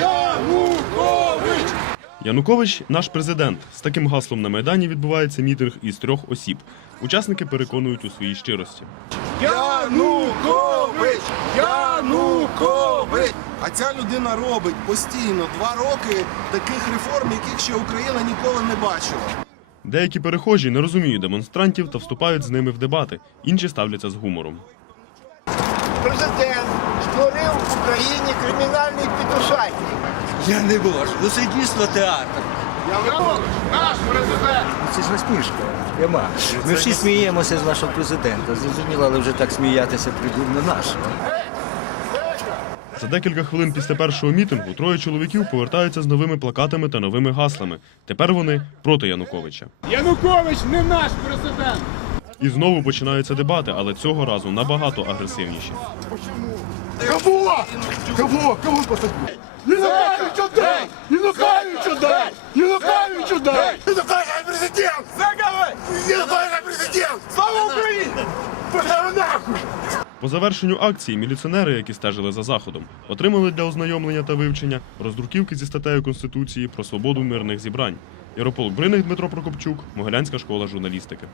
Янукович! Янукович наш президент. З таким гаслом на майдані відбувається мітинг із трьох осіб. Учасники переконують у своїй щирості. Янукович! Янукович! А ця людина робить постійно два роки таких реформ, яких ще Україна ніколи не бачила. Деякі перехожі не розуміють демонстрантів та вступають з ними в дебати. Інші ставляться з гумором. Президент створив в Україні кримінальний підушатник. Я не можу. Ну це дійсно театр. Наш президент! Це ж насмішка. Яма. Ми всі сміємося з нашого президента. Зрозуміло, але вже так сміятися придурно нашого. За декілька хвилин після першого мітингу троє чоловіків повертаються з новими плакатами та новими гаслами. Тепер вони проти Януковича. Янукович не наш президент. І знову починаються дебати, але цього разу набагато агресивніші. Кого? Кого? Кого посадили? Янукович отдай! Янукович отдай! Янукович отдай! Янукович президент! Янукович президент! Слава Україні! Пошли нахуй! По завершенню акції міліціонери, які стежили за заходом, отримали для ознайомлення та вивчення роздруківки зі статтею Конституції про свободу мирних зібрань. Ярополк Бриних Дмитро Прокопчук, Могилянська школа журналістики.